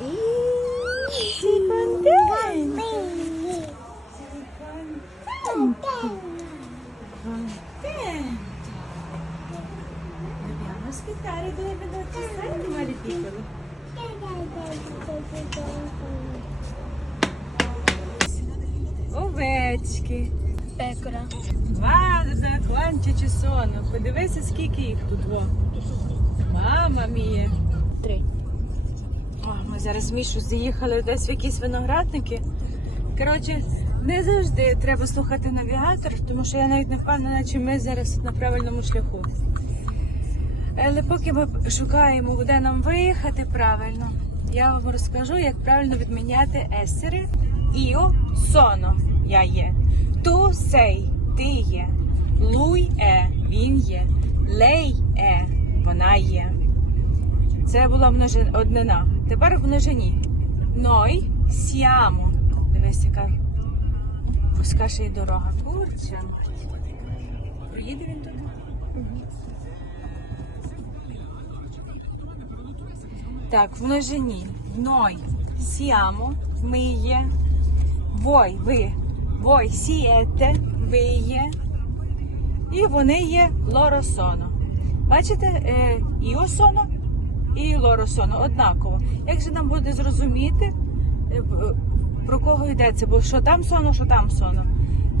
Сікондень. Dobbiamo aspettare dove vedo aspettare male piccolo. Овечки. Пекора. Два закланчачі сону. Подивися, скільки їх тут. Мама мія. Три. Ми зараз Мішу заїхали десь в якісь виноградники. Коротше, не завжди треба слухати навігатор, тому що я навіть не впевнена, чи ми зараз на правильному шляху. Але поки ми шукаємо, де нам виїхати правильно, я вам розкажу, як правильно відміняти есери. Іо соно я є. Ту сей ти є. Луй е він є. Лей е вона є. Це була множи... однина. Тепер в множині. Ной сіамо. Дивись, яка вузька ще й дорога. Курче. Проїде він туди? Так, в множині. Ной сіамо. Ми є. Вой, ви. Вой сієте. Ви є. І вони є лоросоно. Бачите, е, іосоно і лоросоно однаково. Як же нам буде зрозуміти, е, про кого йдеться? Бо що там соно, що там соно.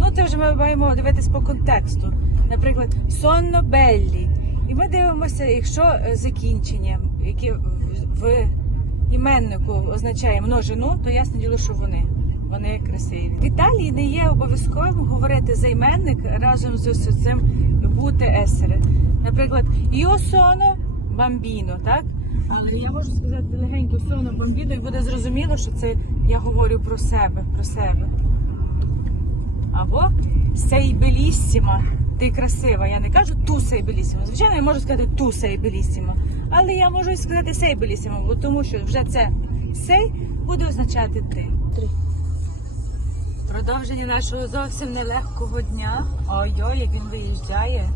Ну, це вже ми маємо дивитись по контексту. Наприклад, сонно беллі. І ми дивимося, якщо е, закінчення, яке в- іменнику означає множину, то ясно діло, що вони. Вони красиві. В Італії не є обов'язковим говорити займенник разом з цим бути есере. Наприклад, io sono bambino, так? Але я можу сказати легенько sono bambino, і буде зрозуміло, що це я говорю про себе, про себе. Або bellissima, ти красива. Я не кажу sei bellissima. Звичайно, я можу сказати sei bellissima. Але я можу і сказати bellissima, бо тому що вже це sei буде означати ти. Три. Продовження нашого зовсім нелегкого дня. Ой-ой, як він виїжджає.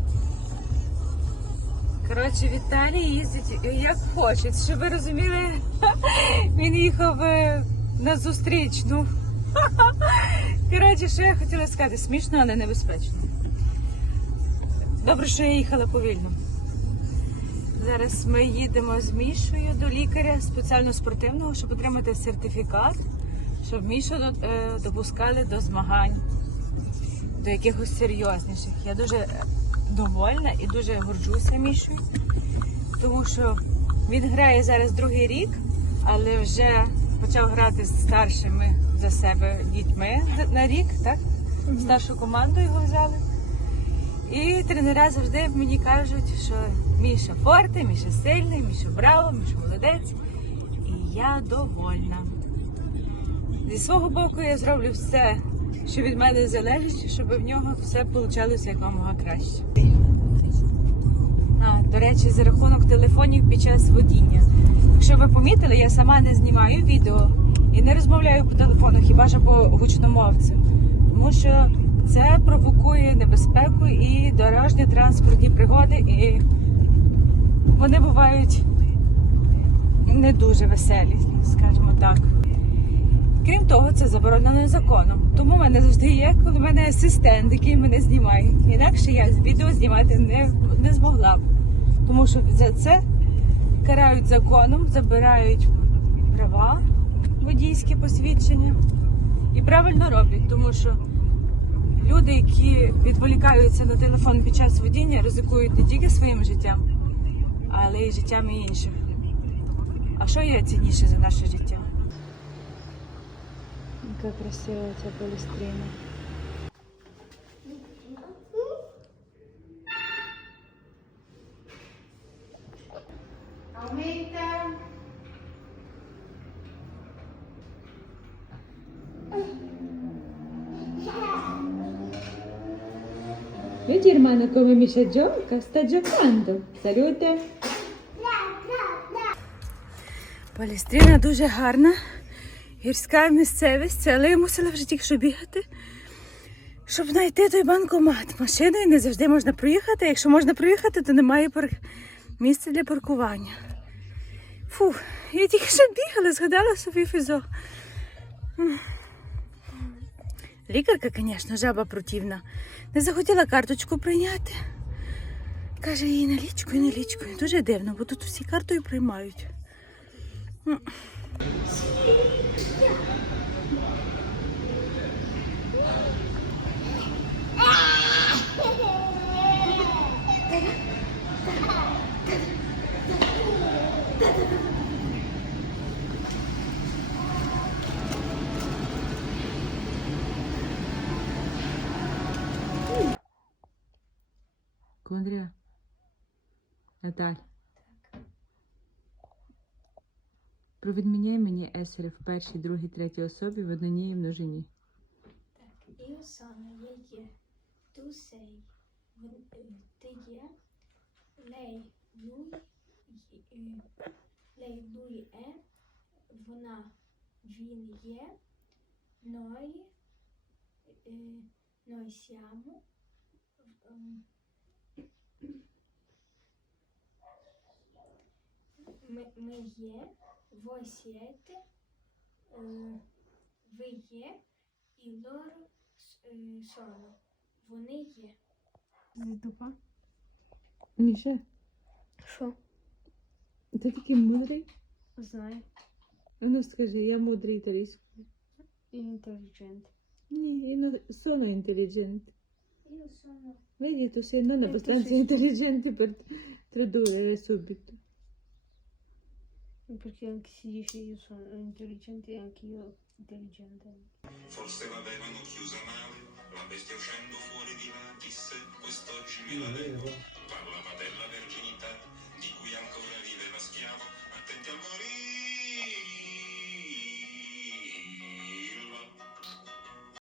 Коротше, в Італії їздить як хоче. Щоб ви розуміли, він їхав е, на зустрічну. Коротше, що я хотіла сказати, смішно, але небезпечно. Добре, що я їхала повільно. Зараз ми їдемо з Мішою до лікаря спеціально спортивного, щоб отримати сертифікат, щоб Мішу е, допускали до змагань, до якихось серйозніших. Я дуже довольна і дуже горджуся Мішою, тому що він грає зараз другий рік, але вже почав грати з старшими за себе дітьми на рік, так? Старшу команду його взяли. І тренера завжди мені кажуть, що Міша форте, Міша сильний, Міша браво, Міша молодець. І я довольна. Зі свого боку я зроблю все, що від мене залежить, щоб в нього все вийшло якомога краще. А, до речі, за рахунок телефонів під час водіння. Якщо ви помітили, я сама не знімаю відео і не розмовляю по телефону, хіба що по гучномовцю. Тому що це провокує небезпеку і дорожні транспортні пригоди, і вони бувають не дуже веселі, скажімо так. Це заборонено законом. Тому в мене завжди є, коли в мене асистент, який мене знімає. Інакше я відео знімати не, не змогла б. Тому що за це карають законом, забирають права, водійські посвідчення. І правильно роблять, тому що люди, які відволікаються на телефон під час водіння, ризикують не тільки своїм життям, але й життям інших. А що є цінніше за наше життя? Яка красива ця полістріна. Vedi hermano come Misha gioca? Sta giocando. Salute. Палістрина дуже гарна. Гірська місцевість, але я мусила вже тільки бігати, щоб знайти той банкомат. Машиною не завжди можна проїхати. Якщо можна проїхати, то немає пар- місця для паркування. Фу, Я тільки що бігала, згадала собі фізо. Лікарка, звісно, жаба противна. Не захотіла карточку прийняти. Каже, їй налічкою, налічкою. Дуже дивно, бо тут всі картою приймають. Кондря, Наталь. Провідміняй мені есери в першій, другій, третій особі в одниній і множині. Так, і Оксана, я є. Ту сей. Е, Ти є. Лей луй. е, Лей луй е. Вона. Він є. Ной. е, Ной сяму. ем, Ми, ми є. Ви сієте. е, Ви є. І лор е, соно. Вони є. Дупа. Міша, Що? ти такий мудрий? Знаю. Ну скажи, я мудрий італійською. Інтелігент. Ні, io non sono intelligente. Io sono Vedi, tu sei non abbastanza intelligente per tradurre subito. Perché anche si dice io sono intelligente e anche io intelligente. Forse l'avevano chiusa male, la bestia uscendo fuori di là disse quest'oggi mi la levo. Parlava della verginità, di cui ancora viveva schiavo, attenti a morire.